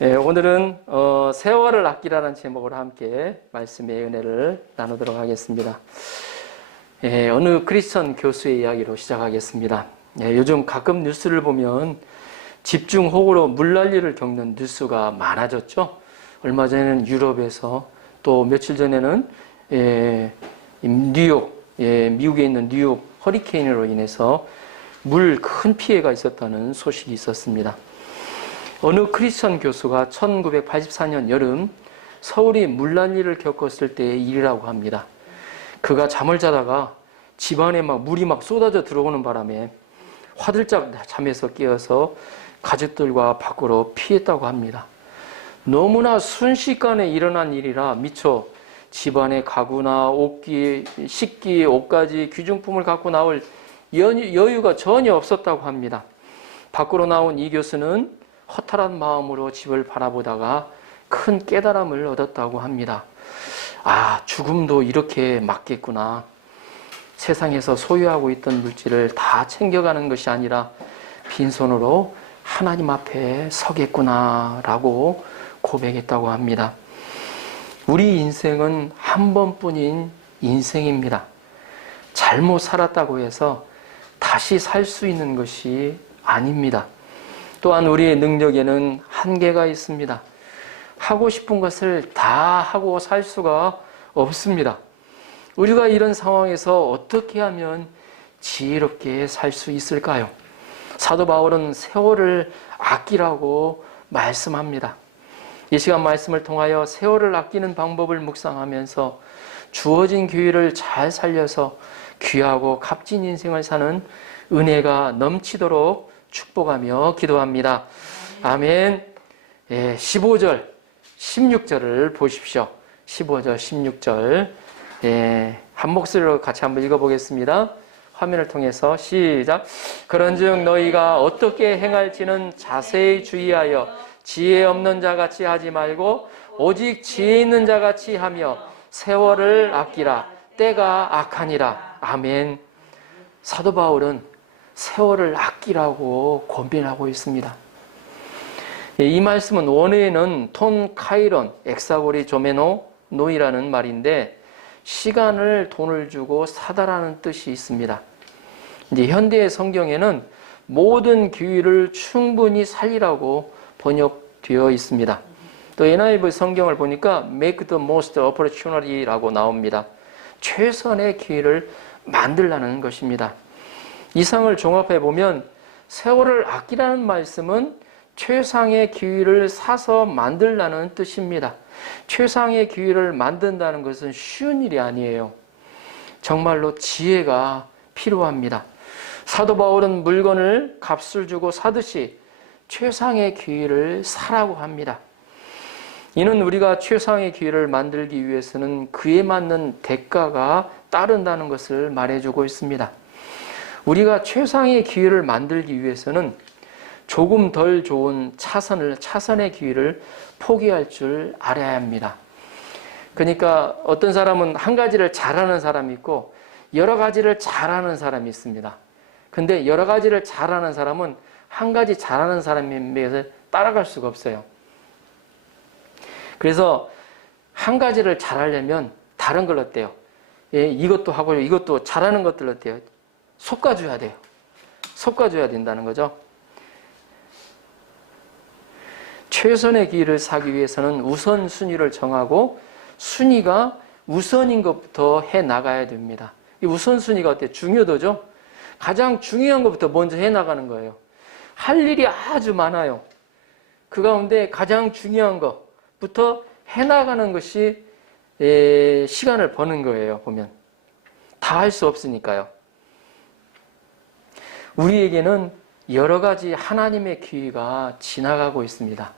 오늘은 세월을 아끼라는 제목으로 함께 말씀의 은혜를 나누도록 하겠습니다. 어느 크리스천 교수의 이야기로 시작하겠습니다. 요즘 가끔 뉴스를 보면 집중호우로 물난리를 겪는 뉴스가 많아졌죠. 얼마 전에는 유럽에서, 또 며칠 전에는 뉴욕, 미국에 있는 뉴욕 허리케인으로 인해서 물 큰 피해가 있었다는 소식이 있었습니다. 어느 크리스천 교수가 1984년 여름 서울이 물난리를 겪었을 때의 일이라고 합니다. 그가 잠을 자다가 집안에 물이 쏟아져 들어오는 바람에 화들짝 잠에서 깨어서 가족들과 밖으로 피했다고 합니다. 너무나 순식간에 일어난 일이라 미처 집안에 가구나 옷기, 식기, 옷가지, 귀중품을 갖고 나올 여유가 전혀 없었다고 합니다. 밖으로 나온 이 교수는 허탈한 마음으로 집을 바라보다가 큰 깨달음을 얻었다고 합니다. 죽음도 이렇게 맞겠구나. 세상에서 소유하고 있던 물질을 다 챙겨가는 것이 아니라 빈손으로 하나님 앞에 서겠구나 라고 고백했다고 합니다. 우리 인생은 한 번뿐인 인생입니다. 잘못 살았다고 해서 다시 살 수 있는 것이 아닙니다. 또한 우리의 능력에는 한계가 있습니다. 하고 싶은 것을 다 하고 살 수가 없습니다. 우리가 이런 상황에서 어떻게 하면 지혜롭게 살 수 있을까요? 사도 바울은 세월을 아끼라고 말씀합니다. 이 시간 말씀을 통하여 세월을 아끼는 방법을 묵상하면서 주어진 기회를 잘 살려서 귀하고 값진 인생을 사는 은혜가 넘치도록 축복하며 기도합니다. 아멘. 15절, 16절을 보십시오. 15절, 16절. 한 목소리로 같이 한번 읽어보겠습니다. 화면을 통해서 시작. 그런즉 너희가 어떻게 행할지는 자세히 주의하여 지혜 없는 자같이 하지 말고 오직 지혜 있는 자같이 하며 세월을 아끼라. 때가 악하니라. 아멘. 사도 바울은 세월을 아끼라고 권면하고 있습니다. 이 말씀은 원어에는 톤 카이론 엑사고리 조메노 노이라는 말인데 시간을 돈을 주고 사다라는 뜻이 있습니다. 이제 현대의 성경에는 모든 기회를 충분히 살리라고 번역되어 있습니다. 또 NIV 성경을 보니까 make the most opportunity라고 나옵니다. 최선의 기회를 만들라는 것입니다. 이상을 종합해 보면 세월을 아끼라는 말씀은 최상의 기회를 사서 만들라는 뜻입니다. 최상의 기회를 만든다는 것은 쉬운 일이 아니에요. 정말로 지혜가 필요합니다. 사도 바울은 물건을 값을 주고 사듯이 최상의 기회를 사라고 합니다. 이는 우리가 최상의 기회를 만들기 위해서는 그에 맞는 대가가 따른다는 것을 말해주고 있습니다. 우리가 최상의 기회를 만들기 위해서는 조금 덜 좋은 차선의 기회를 포기할 줄 알아야 합니다. 그러니까 어떤 사람은 한 가지를 잘하는 사람이 있고 여러 가지를 잘하는 사람이 있습니다. 근데 여러 가지를 잘하는 사람은 한 가지 잘하는 사람에 비해서 따라갈 수가 없어요. 그래서 한 가지를 잘하려면 다른 걸 어때요? 이것도 하고 이것도 잘하는 것들 어때요? 솎아줘야 돼요. 솎아줘야 된다는 거죠. 최선의 기회를 사기 위해서는 우선순위를 정하고 순위가 우선인 것부터 해나가야 됩니다. 이 우선순위가 어때요? 중요도죠? 가장 중요한 것부터 먼저 해나가는 거예요. 할 일이 아주 많아요. 그 가운데 가장 중요한 것부터 해나가는 것이 시간을 버는 거예요. 보면 다 할 수 없으니까요. 우리에게는 여러 가지 하나님의 기회가 지나가고 있습니다.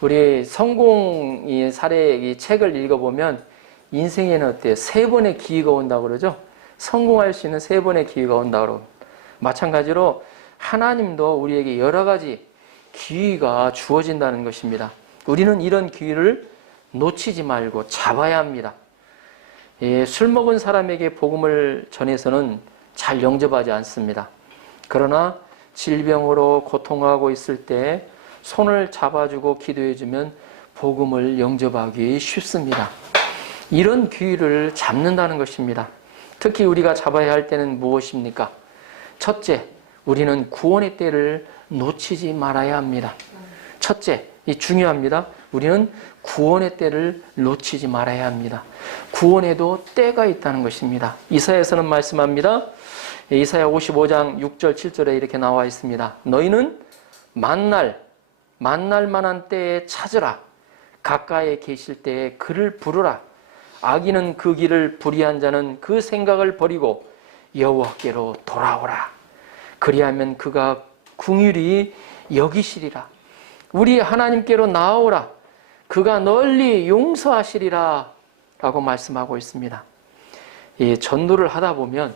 우리 성공의 사례 이 책을 읽어보면 인생에는 어때요? 3번의 기회가 온다고 그러죠? 성공할 수 있는 3번의 기회가 온다고 그러고 마찬가지로 하나님도 우리에게 여러 가지 기회가 주어진다는 것입니다. 우리는 이런 기회를 놓치지 말고 잡아야 합니다. 술 먹은 사람에게 복음을 전해서는 잘 영접하지 않습니다. 그러나 질병으로 고통하고 있을 때 손을 잡아주고 기도해주면 복음을 영접하기 쉽습니다. 이런 귀를 잡는다는 것입니다. 특히 우리가 잡아야 할 때는 무엇입니까? 첫째, 우리는 구원의 때를 놓치지 말아야 합니다. 첫째, 이 중요합니다. 우리는 구원의 때를 놓치지 말아야 합니다. 구원에도 때가 있다는 것입니다. 이사야서는 말씀합니다. 이사야 55장 6절 7절에 이렇게 나와 있습니다. 너희는 만날 만한 때에 찾으라. 가까이에 계실 때에 그를 부르라. 악인은 그 길을 불의한 자는 그 생각을 버리고 여호와께로 돌아오라. 그리하면 그가 긍휼히 여기시리라. 우리 하나님께로 나아오라. 그가 널리 용서하시리라 라고 말씀하고 있습니다. 전도를 하다 보면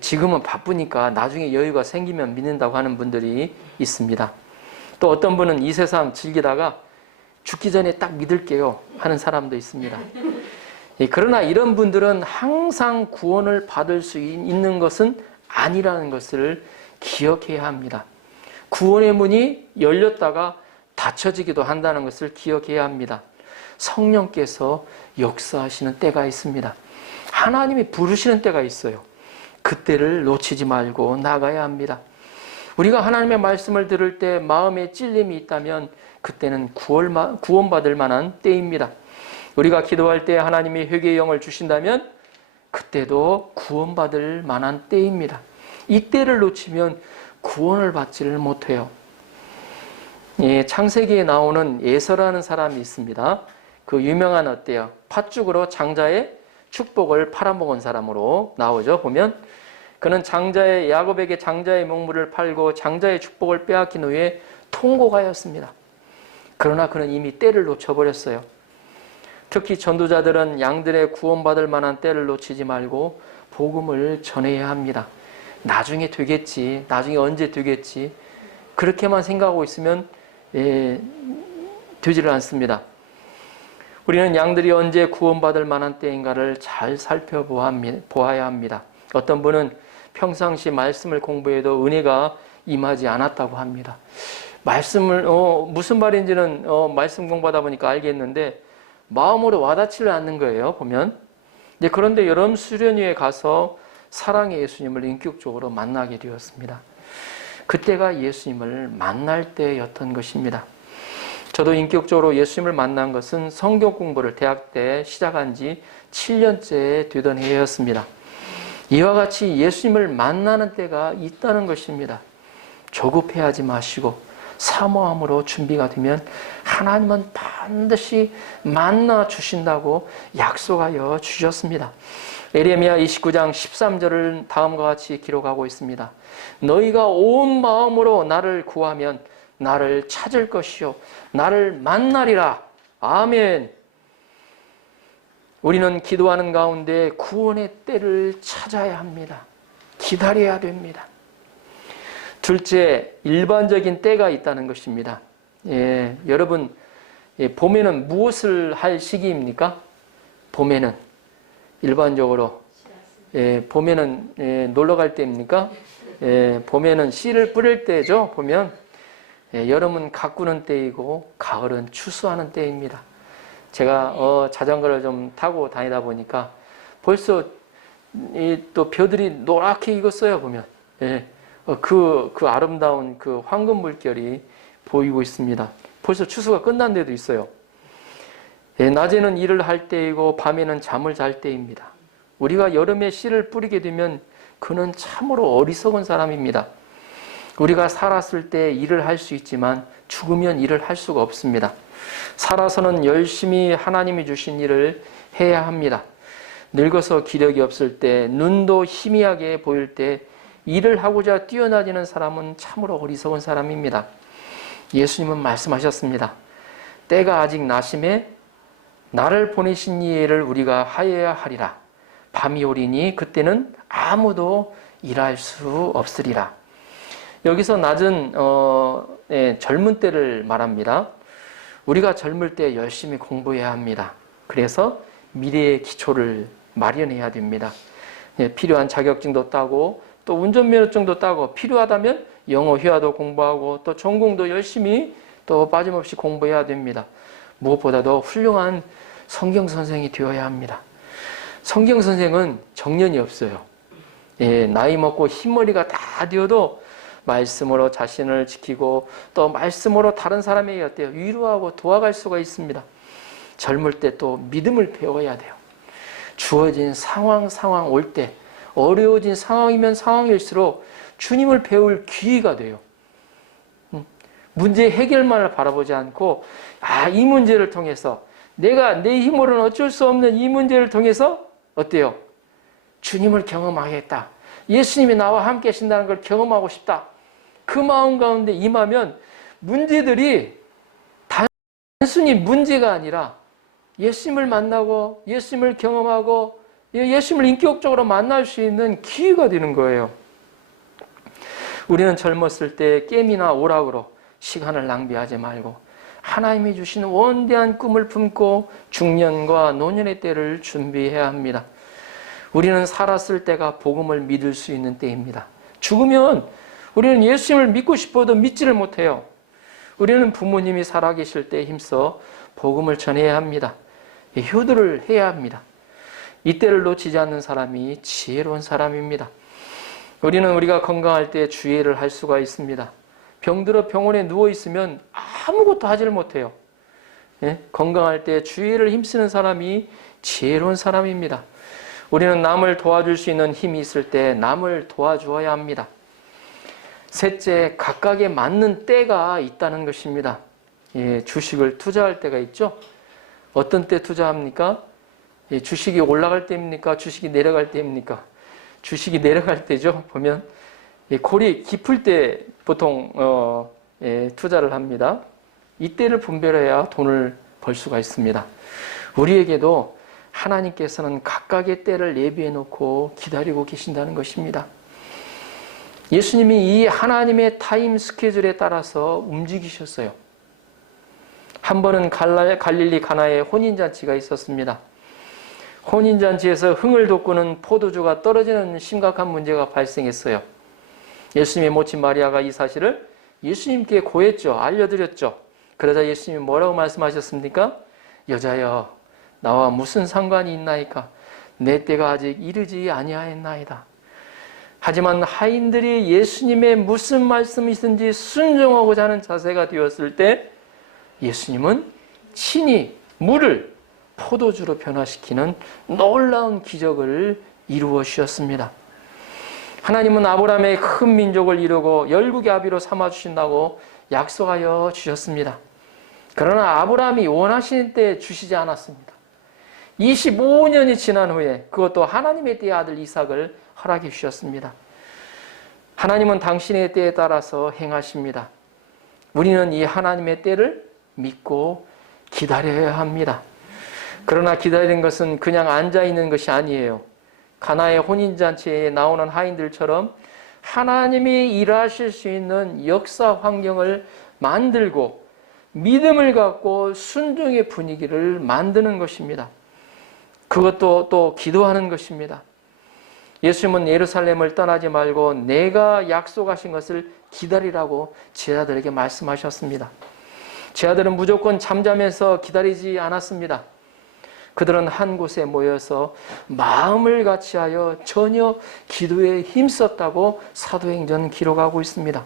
지금은 바쁘니까 나중에 여유가 생기면 믿는다고 하는 분들이 있습니다. 또 어떤 분은 이 세상 즐기다가 죽기 전에 딱 믿을게요 하는 사람도 있습니다. 그러나 이런 분들은 항상 구원을 받을 수 있는 것은 아니라는 것을 기억해야 합니다. 구원의 문이 열렸다가 닫혀지기도 한다는 것을 기억해야 합니다. 성령께서 역사하시는 때가 있습니다. 하나님이 부르시는 때가 있어요. 그때를 놓치지 말고 나가야 합니다. 우리가 하나님의 말씀을 들을 때 마음에 찔림이 있다면 그때는 구원받을 만한 때입니다. 우리가 기도할 때 하나님이 회개의 영을 주신다면 그때도 구원받을 만한 때입니다. 이 때를 놓치면 구원을 받지를 못해요. 창세기에 나오는 에서라는 사람이 있습니다. 그 유명한 어때요? 팥죽으로 장자의 축복을 팔아먹은 사람으로 나오죠. 보면 그는 야곱에게 장자의 명물을 팔고 장자의 축복을 빼앗긴 후에 통곡하였습니다. 그러나 그는 이미 때를 놓쳐버렸어요. 특히 전도자들은 양들의 구원받을 만한 때를 놓치지 말고 복음을 전해야 합니다. 나중에 되겠지, 나중에 언제 되겠지, 그렇게만 생각하고 있으면 되지를 않습니다. 우리는 양들이 언제 구원받을 만한 때인가를 잘 살펴보아야 합니다. 어떤 분은 평상시 말씀을 공부해도 은혜가 임하지 않았다고 합니다. 말씀을 무슨 말인지는 말씀 공부하다 보니까 알겠는데 마음으로 와닿지를 않는 거예요. 보면. 그런데 여름 수련회에 가서 사랑의 예수님을 인격적으로 만나게 되었습니다. 그때가 예수님을 만날 때였던 것입니다. 저도 인격적으로 예수님을 만난 것은 성경 공부를 대학 때 시작한 지 7년째 되던 해였습니다. 이와 같이 예수님을 만나는 때가 있다는 것입니다. 조급해하지 마시고 사모함으로 준비가 되면 하나님은 반드시 만나 주신다고 약속하여 주셨습니다. 에레미야 29장 13절을 다음과 같이 기록하고 있습니다. 너희가 온 마음으로 나를 구하면 나를 찾을 것이요 나를 만나리라. 아멘. 우리는 기도하는 가운데 구원의 때를 찾아야 합니다. 기다려야 됩니다. 둘째, 일반적인 때가 있다는 것입니다. 여러분, 봄에는 무엇을 할 시기입니까? 봄에는 일반적으로 봄에는 놀러 갈 때입니까? 봄에는 씨를 뿌릴 때죠. 보면 여름은 가꾸는 때이고 가을은 추수하는 때입니다. 제가 자전거를 좀 타고 다니다 보니까 벌써 또 벼들이 노랗게 익었어요. 보면 그 아름다운 그 황금 물결이 보이고 있습니다. 벌써 추수가 끝난 데도 있어요. 낮에는 일을 할 때이고 밤에는 잠을 잘 때입니다. 우리가 여름에 씨를 뿌리게 되면 그는 참으로 어리석은 사람입니다. 우리가 살았을 때 일을 할 수 있지만 죽으면 일을 할 수가 없습니다. 살아서는 열심히 하나님이 주신 일을 해야 합니다. 늙어서 기력이 없을 때, 눈도 희미하게 보일 때 일을 하고자 뛰어다니는 사람은 참으로 어리석은 사람입니다. 예수님은 말씀하셨습니다. 때가 아직 나심에 나를 보내신 이를 우리가 하여야 하리라. 밤이 오리니 그때는 아무도 일할 수 없으리라. 여기서 낮은 젊은 때를 말합니다. 우리가 젊을 때 열심히 공부해야 합니다. 그래서 미래의 기초를 마련해야 됩니다. 필요한 자격증도 따고 또 운전면허증도 따고 필요하다면 영어 회화도 공부하고 또 전공도 열심히 또 빠짐없이 공부해야 됩니다. 무엇보다도 훌륭한 성경 선생이 되어야 합니다. 성경 선생은 정년이 없어요. 예, 나이 먹고 흰머리가 다 되어도 말씀으로 자신을 지키고 또 말씀으로 다른 사람에게 어때요? 위로하고 도와갈 수가 있습니다. 젊을 때 또 믿음을 배워야 돼요. 주어진 상황 올 때 어려워진 상황이면 상황일수록 주님을 배울 기회가 돼요. 문제 해결만을 바라보지 않고 이 문제를 통해서 내가 내 힘으로는 어쩔 수 없는 이 문제를 통해서 어때요? 주님을 경험하겠다. 예수님이 나와 함께 하신다는 걸 경험하고 싶다. 그 마음 가운데 임하면 문제들이 단순히 문제가 아니라 예수님을 만나고 예수님을 경험하고 예수님을 인격적으로 만날 수 있는 기회가 되는 거예요. 우리는 젊었을 때 게임이나 오락으로 시간을 낭비하지 말고 하나님이 주신 원대한 꿈을 품고 중년과 노년의 때를 준비해야 합니다. 우리는 살았을 때가 복음을 믿을 수 있는 때입니다. 죽으면 우리는 예수님을 믿고 싶어도 믿지를 못해요. 우리는 부모님이 살아계실 때에 힘써 복음을 전해야 합니다. 효도를 해야 합니다. 이때를 놓치지 않는 사람이 지혜로운 사람입니다. 우리는 우리가 건강할 때 주의를 할 수가 있습니다. 병들어 병원에 누워있으면 아무것도 하지를 못해요. 건강할 때 주의를 힘쓰는 사람이 지혜로운 사람입니다. 우리는 남을 도와줄 수 있는 힘이 있을 때 남을 도와주어야 합니다. 셋째, 각각에 맞는 때가 있다는 것입니다. 주식을 투자할 때가 있죠. 어떤 때 투자합니까? 주식이 올라갈 때입니까? 주식이 내려갈 때입니까? 주식이 내려갈 때죠. 보면 골이 깊을 때 보통 투자를 합니다. 이때를 분별해야 돈을 벌 수가 있습니다. 우리에게도 하나님께서는 각각의 때를 예비해 놓고 기다리고 계신다는 것입니다. 예수님이 이 하나님의 타임 스케줄에 따라서 움직이셨어요. 한 번은 갈릴리 가나에 혼인잔치가 있었습니다. 혼인잔치에서 흥을 돋구는 포도주가 떨어지는 심각한 문제가 발생했어요. 예수님의 모친 마리아가 이 사실을 예수님께 고했죠. 알려드렸죠. 그러자 예수님이 뭐라고 말씀하셨습니까? 여자여, 나와 무슨 상관이 있나이까? 내 때가 아직 이르지 아니하였나이다. 하지만 하인들이 예수님의 무슨 말씀이든지 순종하고자 하는 자세가 되었을 때 예수님은 친히 물을 포도주로 변화시키는 놀라운 기적을 이루어 주셨습니다. 하나님은 아브라함의 큰 민족을 이루고 열국의 아비로 삼아주신다고 약속하여 주셨습니다. 그러나 아브라함이 원하시는 때 주시지 않았습니다. 25년이 지난 후에 그것도 하나님의 때의 아들 이삭을 허락해 주셨습니다. 하나님은 당신의 때에 따라서 행하십니다. 우리는 이 하나님의 때를 믿고 기다려야 합니다. 그러나 기다리는 것은 그냥 앉아있는 것이 아니에요. 가나의 혼인잔치에 나오는 하인들처럼 하나님이 일하실 수 있는 역사 환경을 만들고 믿음을 갖고 순종의 분위기를 만드는 것입니다. 그것도 또 기도하는 것입니다. 예수님은 예루살렘을 떠나지 말고 내가 약속하신 것을 기다리라고 제자들에게 말씀하셨습니다. 제자들은 무조건 잠자면서 기다리지 않았습니다. 그들은 한 곳에 모여서 마음을 같이하여 전혀 기도에 힘썼다고 사도행전 기록하고 있습니다.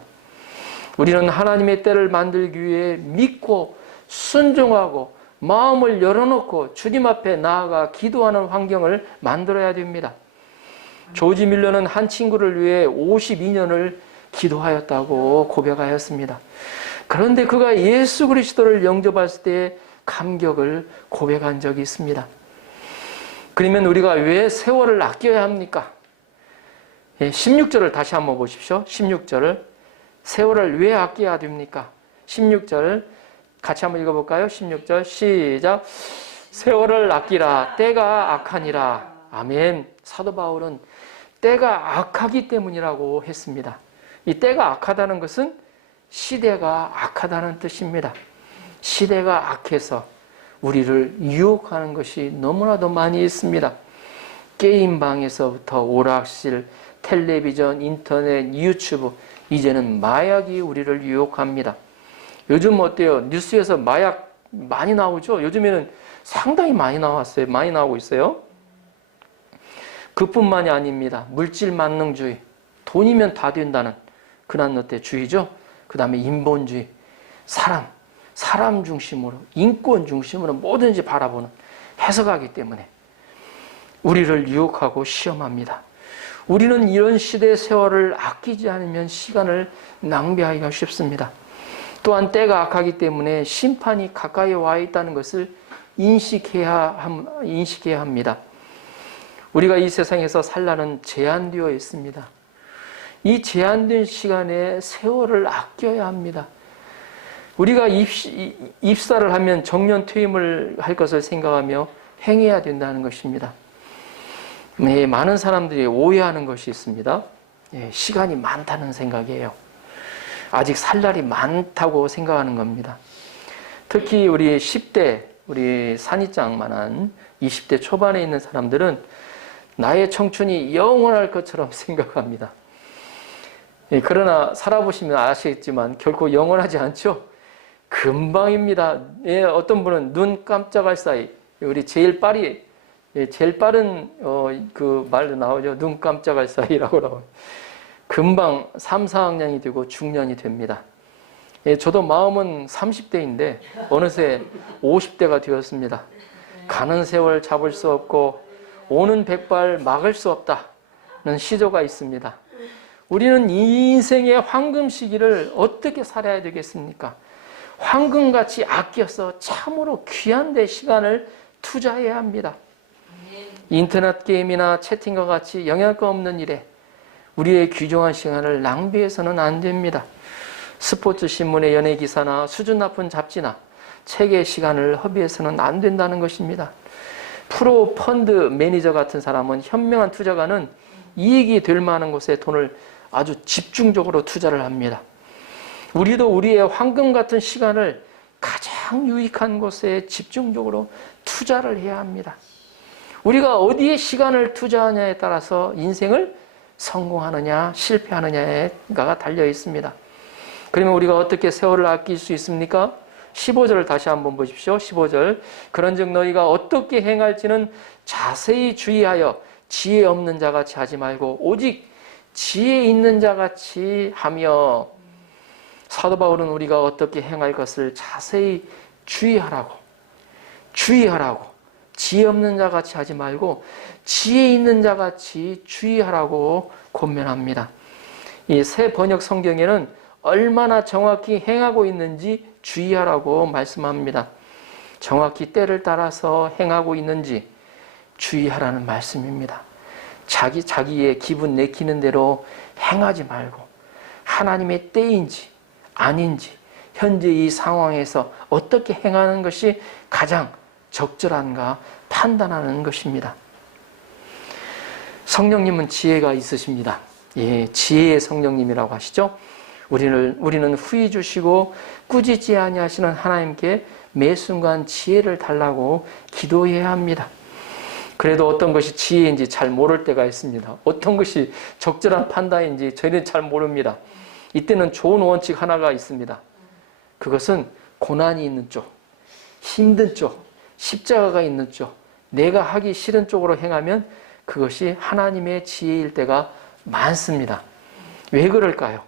우리는 하나님의 때를 만들기 위해 믿고 순종하고 마음을 열어놓고 주님 앞에 나아가 기도하는 환경을 만들어야 됩니다. 조지 밀러는 한 친구를 위해 52년을 기도하였다고 고백하였습니다. 그런데 그가 예수 그리스도를 영접했을 때 감격을 고백한 적이 있습니다. 그러면 우리가 왜 세월을 아껴야 합니까? 16절을 다시 한번 보십시오. 16절을 세월을 왜 아껴야 됩니까? 16절 같이 한번 읽어볼까요? 16절 시작. 세월을 아끼라 때가 악하니라. 아멘. 사도 바울은 때가 악하기 때문이라고 했습니다. 이 때가 악하다는 것은 시대가 악하다는 뜻입니다. 시대가 악해서 우리를 유혹하는 것이 너무나도 많이 있습니다. 게임방에서부터 오락실, 텔레비전, 인터넷, 유튜브, 이제는 마약이 우리를 유혹합니다. 요즘 어때요? 뉴스에서 마약 많이 나오죠? 요즘에는 상당히 많이 나왔어요. 많이 나오고 있어요. 그뿐만이 아닙니다. 물질 만능주의, 돈이면 다 된다는 그런 어때 주의죠. 그 다음에 인본주의, 사람 중심으로, 인권 중심으로 뭐든지 바라보는 해석하기 때문에 우리를 유혹하고 시험합니다. 우리는 이런 시대 세월을 아끼지 않으면 시간을 낭비하기가 쉽습니다. 또한 때가 악하기 때문에 심판이 가까이 와 있다는 것을 인식해야 합니다. 우리가 이 세상에서 살라는 제한되어 있습니다. 이 제한된 시간에 세월을 아껴야 합니다. 우리가 입사를 하면 정년 퇴임을 할 것을 생각하며 행해야 된다는 것입니다. 네, 많은 사람들이 오해하는 것이 있습니다. 네, 시간이 많다는 생각이에요. 아직 살 날이 많다고 생각하는 겁니다. 특히 우리 10대, 우리 산이장만한 20대 초반에 있는 사람들은 나의 청춘이 영원할 것처럼 생각합니다. 예, 그러나 살아보시면 아시겠지만 결코 영원하지 않죠. 금방입니다. 예, 어떤 분은 눈 깜짝할 사이, 우리 제일 빠른 그 말도 나오죠. 눈 깜짝할 사이라고 나와요. 금방 3, 4학년이 되고 중년이 됩니다. 예, 저도 마음은 30대인데 어느새 50대가 되었습니다. 가는 세월 잡을 수 없고 오는 백발 막을 수 없다는 시조가 있습니다. 우리는 이 인생의 황금 시기를 어떻게 살아야 되겠습니까? 황금같이 아껴서 참으로 귀한 데 시간을 투자해야 합니다. 인터넷 게임이나 채팅과 같이 영향가 없는 일에 우리의 귀중한 시간을 낭비해서는 안 됩니다. 스포츠 신문의 연예 기사나 수준 높은 잡지나 책의 시간을 허비해서는 안 된다는 것입니다. 프로 펀드 매니저 같은 사람은 현명한 투자가는 이익이 될 만한 곳에 돈을 아주 집중적으로 투자를 합니다. 우리도 우리의 황금 같은 시간을 가장 유익한 곳에 집중적으로 투자를 해야 합니다. 우리가 어디에 시간을 투자하냐에 따라서 인생을 성공하느냐 실패하느냐가 달려 있습니다. 그러면 우리가 어떻게 세월을 아낄 수 있습니까? 15절을 다시 한번 보십시오. 15절. 그런즉 너희가 어떻게 행할지는 자세히 주의하여 지혜 없는 자같이 하지 말고 오직 지혜 있는 자같이 하며. 사도 바울은 우리가 어떻게 행할 것을 자세히 주의하라고 지혜 없는 자같이 하지 말고 지혜 있는 자같이 주의하라고 권면합니다. 이 새 번역 성경에는 얼마나 정확히 행하고 있는지 주의하라고 말씀합니다. 정확히 때를 따라서 행하고 있는지 주의하라는 말씀입니다. 자기의 기분 내키는 대로 행하지 말고 하나님의 때인지 아닌지 현재 이 상황에서 어떻게 행하는 것이 가장 적절한가 판단하는 것입니다. 성령님은 지혜가 있으십니다. 예, 지혜의 성령님이라고 하시죠. 우리는 후히 주시고 꾸짖지 아니하시는 하나님께 매 순간 지혜를 달라고 기도해야 합니다. 그래도 어떤 것이 지혜인지 잘 모를 때가 있습니다. 어떤 것이 적절한 판단인지 저희는 잘 모릅니다. 이때는 좋은 원칙 하나가 있습니다. 그것은 고난이 있는 쪽, 힘든 쪽, 십자가가 있는 쪽, 내가 하기 싫은 쪽으로 행하면 그것이 하나님의 지혜일 때가 많습니다. 왜 그럴까요?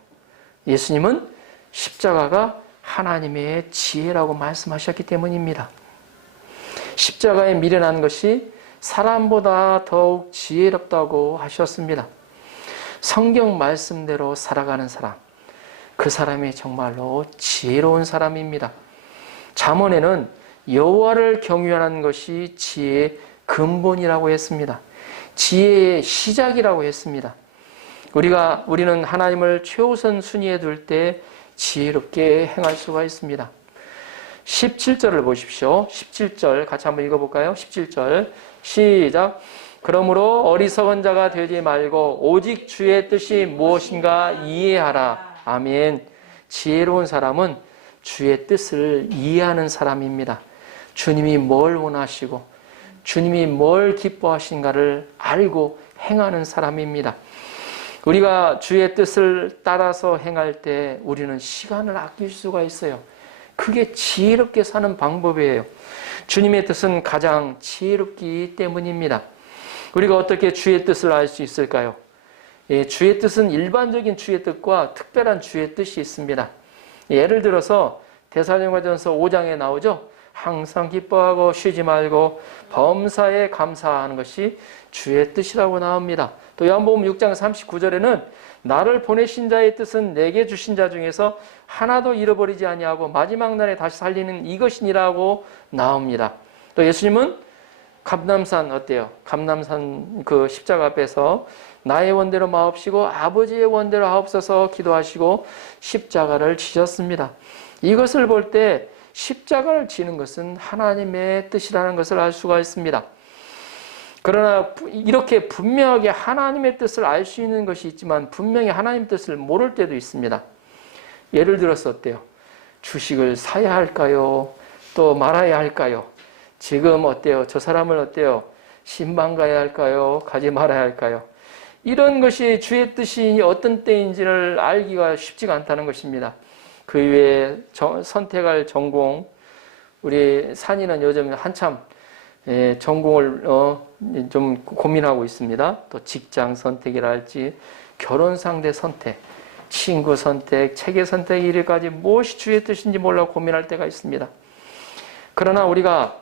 예수님은 십자가가 하나님의 지혜라고 말씀하셨기 때문입니다. 십자가에 미련한 것이 사람보다 더욱 지혜롭다고 하셨습니다. 성경 말씀대로 살아가는 사람, 그 사람이 정말로 지혜로운 사람입니다. 잠언에는 여호와를 경외하는 것이 지혜의 근본이라고 했습니다. 지혜의 시작이라고 했습니다. 우리는 하나님을 최우선 순위에 둘 때 지혜롭게 행할 수가 있습니다. 17절을 보십시오. 17절 같이 한번 읽어볼까요? 17절 시작. 그러므로 어리석은 자가 되지 말고 오직 주의 뜻이 무엇인가 이해하라. 아멘. 지혜로운 사람은 주의 뜻을 이해하는 사람입니다. 주님이 뭘 원하시고 주님이 뭘 기뻐하신가를 알고 행하는 사람입니다. 우리가 주의 뜻을 따라서 행할 때 우리는 시간을 아낄 수가 있어요. 그게 지혜롭게 사는 방법이에요. 주님의 뜻은 가장 지혜롭기 때문입니다. 우리가 어떻게 주의 뜻을 알 수 있을까요? 주의 뜻은 일반적인 주의 뜻과 특별한 주의 뜻이 있습니다. 예를 들어서 데살로니가전서 5장에 나오죠. 항상 기뻐하고 쉬지 말고 범사에 감사하는 것이 주의 뜻이라고 나옵니다. 또 요한복음 6장 39절에는 나를 보내신 자의 뜻은 내게 주신 자 중에서 하나도 잃어버리지 아니하고 마지막 날에 다시 살리는 이것이니라고 나옵니다. 또 예수님은 감람산 어때요? 감람산 그 십자가 앞에서 나의 원대로 마옵시고 아버지의 원대로 하옵소서 기도하시고 십자가를 지셨습니다. 이것을 볼 때 십자가를 지는 것은 하나님의 뜻이라는 것을 알 수가 있습니다. 그러나 이렇게 분명하게 하나님의 뜻을 알 수 있는 것이 있지만 분명히 하나님의 뜻을 모를 때도 있습니다. 예를 들어서 어때요? 주식을 사야 할까요? 또 말아야 할까요? 지금 어때요? 저 사람을 어때요? 신방 가야 할까요? 가지 말아야 할까요? 이런 것이 주의 뜻이 어떤 때인지를 알기가 쉽지가 않다는 것입니다. 그 외에 선택할 전공, 우리 산이는 요즘 한참 전공을 좀 고민하고 있습니다. 또 직장 선택이랄지 결혼 상대 선택, 친구 선택, 체계 선택 이래까지 무엇이 주의 뜻인지 몰라 고민할 때가 있습니다. 그러나 우리가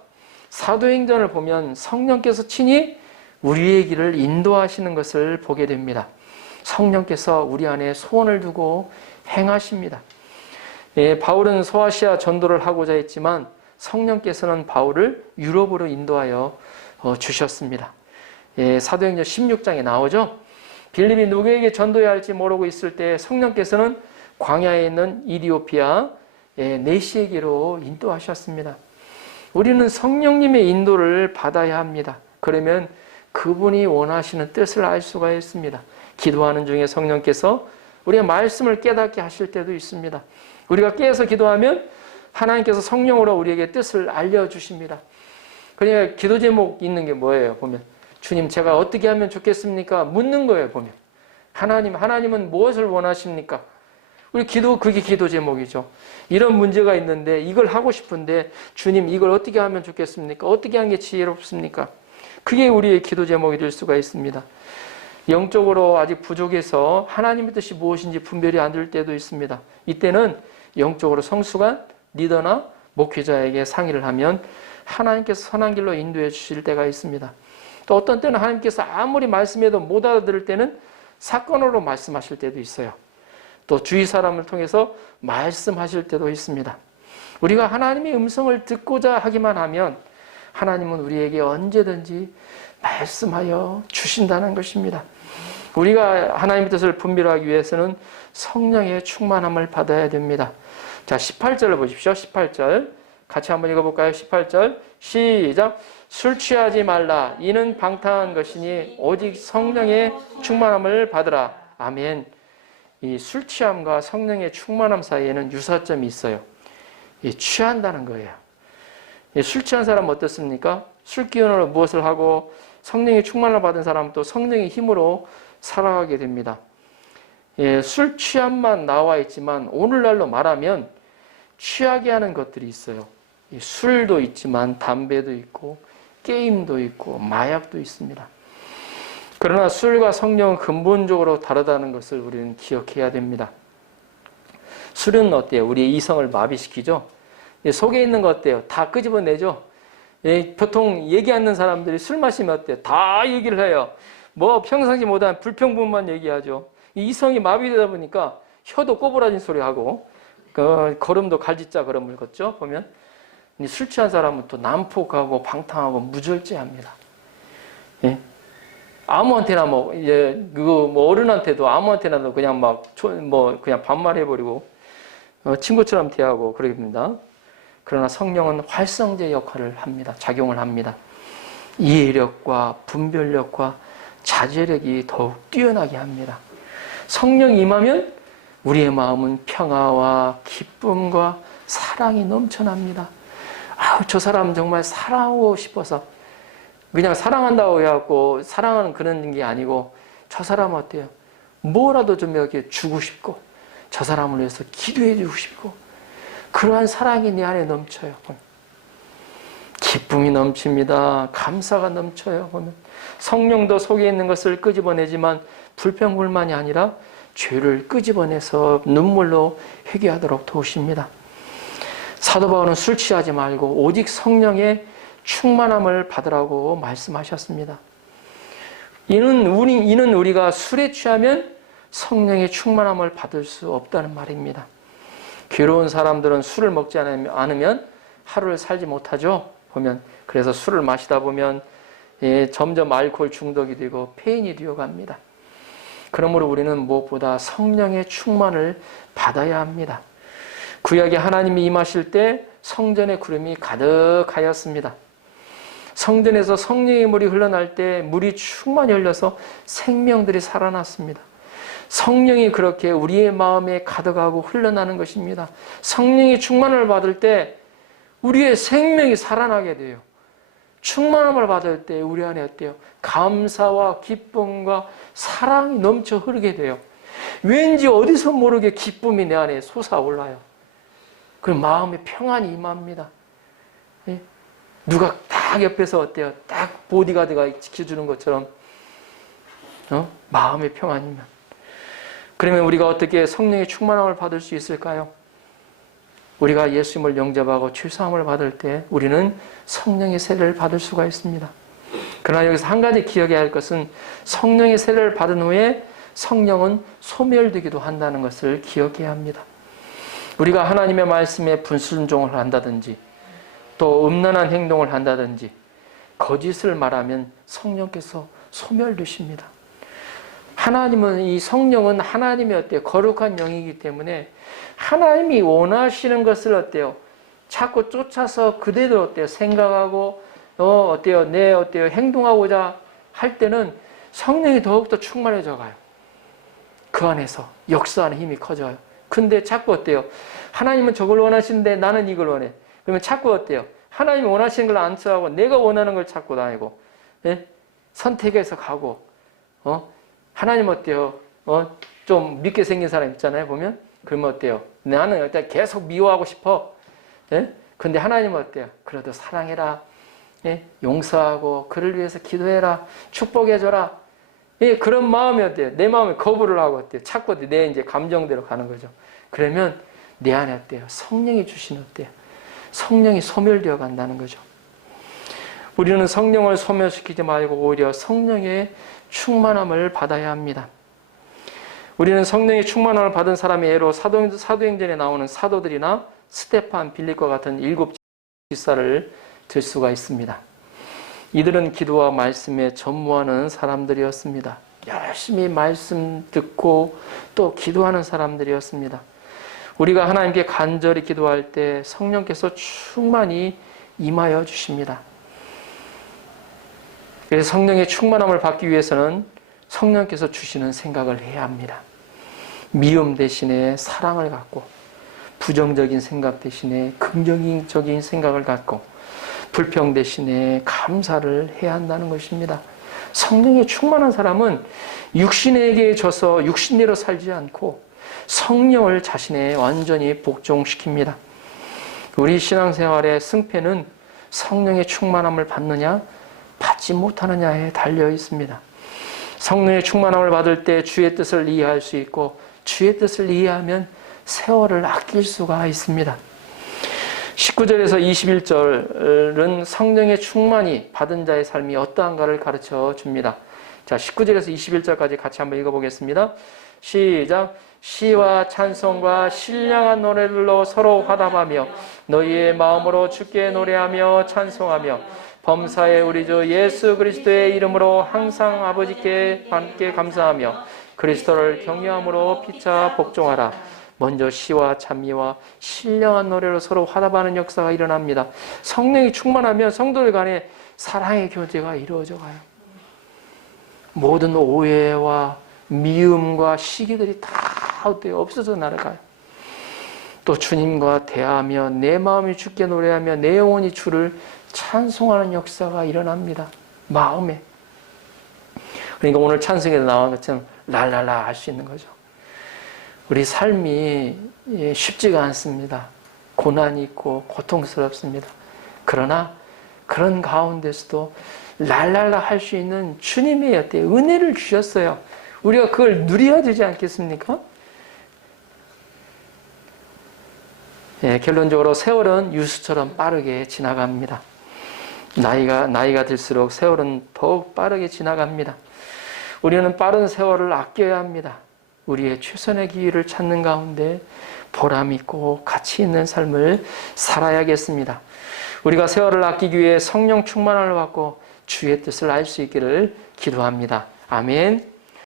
사도행전을 보면 성령께서 친히 우리의 길을 인도하시는 것을 보게 됩니다. 성령께서 우리 안에 소원을 두고 행하십니다. 바울은 소아시아 전도를 하고자 했지만 성령께서는 바울을 유럽으로 인도하여 주셨습니다. 사도행전 16장에 나오죠. 빌립이 누구에게 전도해야 할지 모르고 있을 때 성령께서는 광야에 있는 이디오피아 네시에게로 인도하셨습니다. 우리는 성령님의 인도를 받아야 합니다. 그러면 그분이 원하시는 뜻을 알 수가 있습니다. 기도하는 중에 성령께서 우리의 말씀을 깨닫게 하실 때도 있습니다. 우리가 깨어서 기도하면 하나님께서 성령으로 우리에게 뜻을 알려주십니다. 그러니까 기도 제목 있는 게 뭐예요? 보면 주님 제가 어떻게 하면 좋겠습니까? 묻는 거예요. 보면 하나님은 무엇을 원하십니까? 우리 그게 기도 제목이죠. 이런 문제가 있는데 이걸 하고 싶은데 주님 이걸 어떻게 하면 좋겠습니까? 어떻게 하는 게 지혜롭습니까? 그게 우리의 기도 제목이 될 수가 있습니다. 영적으로 아직 부족해서 하나님의 뜻이 무엇인지 분별이 안 될 때도 있습니다. 이때는 영적으로 성숙한 리더나 목회자에게 상의를 하면 하나님께서 선한 길로 인도해 주실 때가 있습니다. 또 어떤 때는 하나님께서 아무리 말씀해도 못 알아들을 때는 사건으로 말씀하실 때도 있어요. 또 주위 사람을 통해서 말씀하실 때도 있습니다. 우리가 하나님의 음성을 듣고자 하기만 하면 하나님은 우리에게 언제든지 말씀하여 주신다는 것입니다. 우리가 하나님의 뜻을 분별하기 위해서는 성령의 충만함을 받아야 됩니다. 자, 18절을 보십시오. 18절 같이 한번 읽어볼까요? 18절 시작. 술 취하지 말라. 이는 방탕한 것이니 오직 성령의 충만함을 받으라. 아멘. 이 술 취함과 성령의 충만함 사이에는 유사점이 있어요. 취한다는 거예요. 술 취한 사람은 어떻습니까? 술 기운으로 무엇을 하고 성령의 충만을 받은 사람은 또 성령의 힘으로 살아가게 됩니다. 술 취함만 나와 있지만 오늘날로 말하면 취하게 하는 것들이 있어요. 술도 있지만 담배도 있고 게임도 있고 마약도 있습니다. 그러나 술과 성령은 근본적으로 다르다는 것을 우리는 기억해야 됩니다. 술은 어때요? 우리의 이성을 마비시키죠? 속에 있는 거 어때요? 다 끄집어내죠? 보통 얘기 않는 사람들이 술 마시면 어때요? 다 얘기를 해요. 뭐 평상시 못한 불평분만 얘기하죠. 이성이 마비되다 보니까 혀도 꼬부라진 소리 하고 걸음도 갈짓자 걸음을 걷죠. 보면 술 취한 사람은 또 난폭하고 방탕하고 무절제합니다. 아무한테나 어른한테도 아무한테나도 그냥 그냥 반말해버리고 친구처럼 대하고 그럽니다. 그러나 성령은 활성제 역할을 합니다. 작용을 합니다. 이해력과 분별력과 자제력이 더욱 뛰어나게 합니다. 성령이 임하면 우리의 마음은 평화와 기쁨과 사랑이 넘쳐납니다. 저 사람 정말 사랑하고 싶어서 그냥 사랑한다고 해갖고 사랑하는 그런 게 아니고 저 사람 어때요? 뭐라도 좀 이렇게 주고 싶고 저 사람을 위해서 기도해 주고 싶고 그러한 사랑이 내 안에 넘쳐요. 기쁨이 넘칩니다. 감사가 넘쳐요. 보면 성령도 속에 있는 것을 끄집어내지만 불평불만이 아니라 죄를 끄집어내서 눈물로 회개하도록 도우십니다. 사도 바울은 술 취하지 말고 오직 성령의 충만함을 받으라고 말씀하셨습니다. 이는 우리가 술에 취하면 성령의 충만함을 받을 수 없다는 말입니다. 괴로운 사람들은 술을 먹지 않으면 하루를 살지 못하죠. 보면 그래서 술을 마시다 보면 점점 알코올 중독이 되고 폐인이 되어갑니다. 그러므로 우리는 무엇보다 성령의 충만을 받아야 합니다. 구약에 하나님이 임하실 때 성전의 구름이 가득하였습니다. 성전에서 성령의 물이 흘러날 때 물이 충만히 흘려서 생명들이 살아났습니다. 성령이 그렇게 우리의 마음에 가득하고 흘러나는 것입니다. 성령의 충만을 받을 때 우리의 생명이 살아나게 돼요. 충만함을 받을 때 우리 안에 어때요? 감사와 기쁨과 사랑이 넘쳐 흐르게 돼요. 왠지 어디서 모르게 기쁨이 내 안에 솟아올라요. 그럼 마음에 평안이 임합니다. 누가 딱 옆에서 어때요? 딱 보디가드가 지켜주는 것처럼 마음의 평안이면. 그러면 우리가 어떻게 성령의 충만함을 받을 수 있을까요? 우리가 예수님을 영접하고 죄사함을 받을 때 우리는 성령의 세례를 받을 수가 있습니다. 그러나 여기서 한 가지 기억해야 할 것은 성령의 세례를 받은 후에 성령은 소멸되기도 한다는 것을 기억해야 합니다. 우리가 하나님의 말씀에 불순종을 한다든지 또 음란한 행동을 한다든지 거짓을 말하면 성령께서 소멸되십니다. 하나님은 이 성령은 하나님의 어때요? 거룩한 영이기 때문에 하나님이 원하시는 것을 어때요? 자꾸 쫓아서 그대로 어때요? 생각하고 어때요? 행동하고자 할 때는 성령이 더욱더 충만해져 가요. 그 안에서 역사하는 힘이 커져요. 근데 자꾸 어때요? 하나님은 저걸 원하시는데 나는 이걸 원해. 그러면 자꾸 어때요? 하나님이 원하시는 걸 안 취하고 내가 원하는 걸 찾고 다니고, 예? 선택해서 가고, 하나님 어때요? 좀 믿게 생긴 사람 있잖아요, 보면? 그러면 어때요? 나는 일단 계속 미워하고 싶어. 예? 근데 하나님은 어때요? 그래도 사랑해라. 예? 용서하고, 그를 위해서 기도해라. 축복해줘라. 예, 그런 마음이 어때요? 내 마음에 거부를 하고 어때요? 자꾸 내 이제 감정대로 가는 거죠. 그러면 내 안에 어때요? 성령이 주신 어때요? 성령이 소멸되어 간다는 거죠. 우리는 성령을 소멸시키지 말고 오히려 성령의 충만함을 받아야 합니다. 우리는 성령의 충만함을 받은 사람의 예로 사도행전에 나오는 사도들이나 스데판, 빌립과 같은 7 집사를 들 수가 있습니다. 이들은 기도와 말씀에 전무하는 사람들이었습니다. 열심히 말씀 듣고 또 기도하는 사람들이었습니다. 우리가 하나님께 간절히 기도할 때 성령께서 충만히 임하여 주십니다. 그래서 성령의 충만함을 받기 위해서는 성령께서 주시는 생각을 해야 합니다. 미움 대신에 사랑을 갖고, 부정적인 생각 대신에 긍정적인 생각을 갖고, 불평 대신에 감사를 해야 한다는 것입니다. 성령이 충만한 사람은 육신에게 져서 육신대로 살지 않고 성령을 자신에 완전히 복종시킵니다. 우리 신앙생활의 승패는 성령의 충만함을 받느냐 받지 못하느냐에 달려 있습니다. 성령의 충만함을 받을 때 주의 뜻을 이해할 수 있고 주의 뜻을 이해하면 세월을 아낄 수가 있습니다. 19절에서 21절은 성령의 충만히 받은 자의 삶이 어떠한가를 가르쳐 줍니다. 자, 19절에서 21절까지 같이 한번 읽어보겠습니다. 시작. 시와 찬송과 신령한 노래들로 서로 화답하며 너희의 마음으로 주께 노래하며 찬송하며 범사의 우리 주 예수 그리스도의 이름으로 항상 아버지께 함께 감사하며 그리스도를 경외함으로 피차 복종하라. 먼저 시와 찬미와 신령한 노래로 서로 화답하는 역사가 일어납니다. 성령이 충만하면 성도들 간에 사랑의 교제가 이루어져 가요. 모든 오해와 미움과 시기들이 다 없어져 나가요. 또 주님과 대하며 내 마음이 주께 노래하며 내 영혼이 주를 찬송하는 역사가 일어납니다. 마음에. 그러니까 오늘 찬송에도 나온 것처럼 랄랄라 할 수 있는 거죠. 우리 삶이 쉽지가 않습니다. 고난이 있고 고통스럽습니다. 그러나 그런 가운데서도 랄랄라 할 수 있는 주님의 어때 은혜를 주셨어요. 우리가 그걸 누려야 되지 않겠습니까? 예, 결론적으로 세월은 유수처럼 빠르게 지나갑니다. 나이가 들수록 세월은 더욱 빠르게 지나갑니다. 우리는 빠른 세월을 아껴야 합니다. 우리의 최선의 기회를 찾는 가운데 보람 있고 가치 있는 삶을 살아야겠습니다. 우리가 세월을 아끼기 위해 성령 충만을 받고 주의 뜻을 알 수 있기를 기도합니다. 아멘.